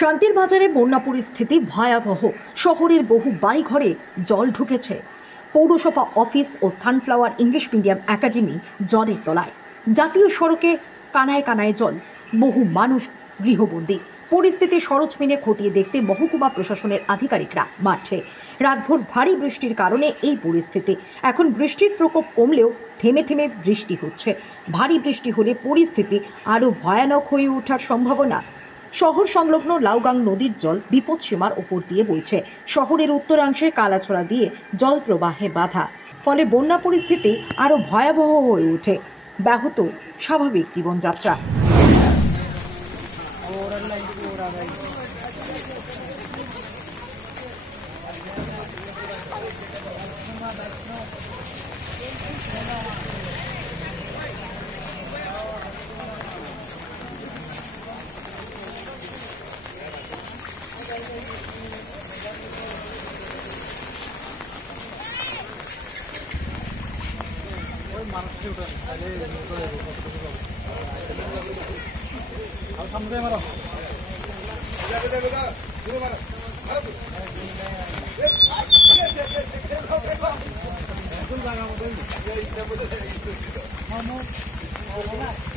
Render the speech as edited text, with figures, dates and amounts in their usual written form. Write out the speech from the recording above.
শান্তির বাজারে বন্যা পরিস্থিতি ভয়াবহ। শহরের বহু বাড়িঘরে জল ঢুকেছে। পৌরসভা অফিস ও সানফ্লাওয়ার ইংলিশ মিডিয়াম একাডেমি জলের তলায়। জাতীয় সড়কে কানায় কানায় জল, বহু মানুষ গৃহবন্দী। পরিস্থিতি সরজমিনে খতিয়ে দেখতে মহকুমা প্রশাসনের আধিকারিকরা মাঠে। রাতভর ভারী বৃষ্টির কারণে এই পরিস্থিতি। এখন বৃষ্টির প্রকোপ কমলেও থেমে থেমে বৃষ্টি হচ্ছে। ভারী বৃষ্টি হলে পরিস্থিতি আরও ভয়ানক হয়ে ওঠার সম্ভাবনা। শহর সংলগ্ন লাউগাং নদীর জল বিপদসীমার ওপর দিয়ে বইছে। শহরের উত্তরাংশে কালাছড়া দিয়ে জল প্রবাহে বাধা, ফলে বন্যা পরিস্থিতি আরও ভয়াবহ হয়ে ওঠে। ব্যাহত স্বাভাবিক জীবনযাত্রা। সামনে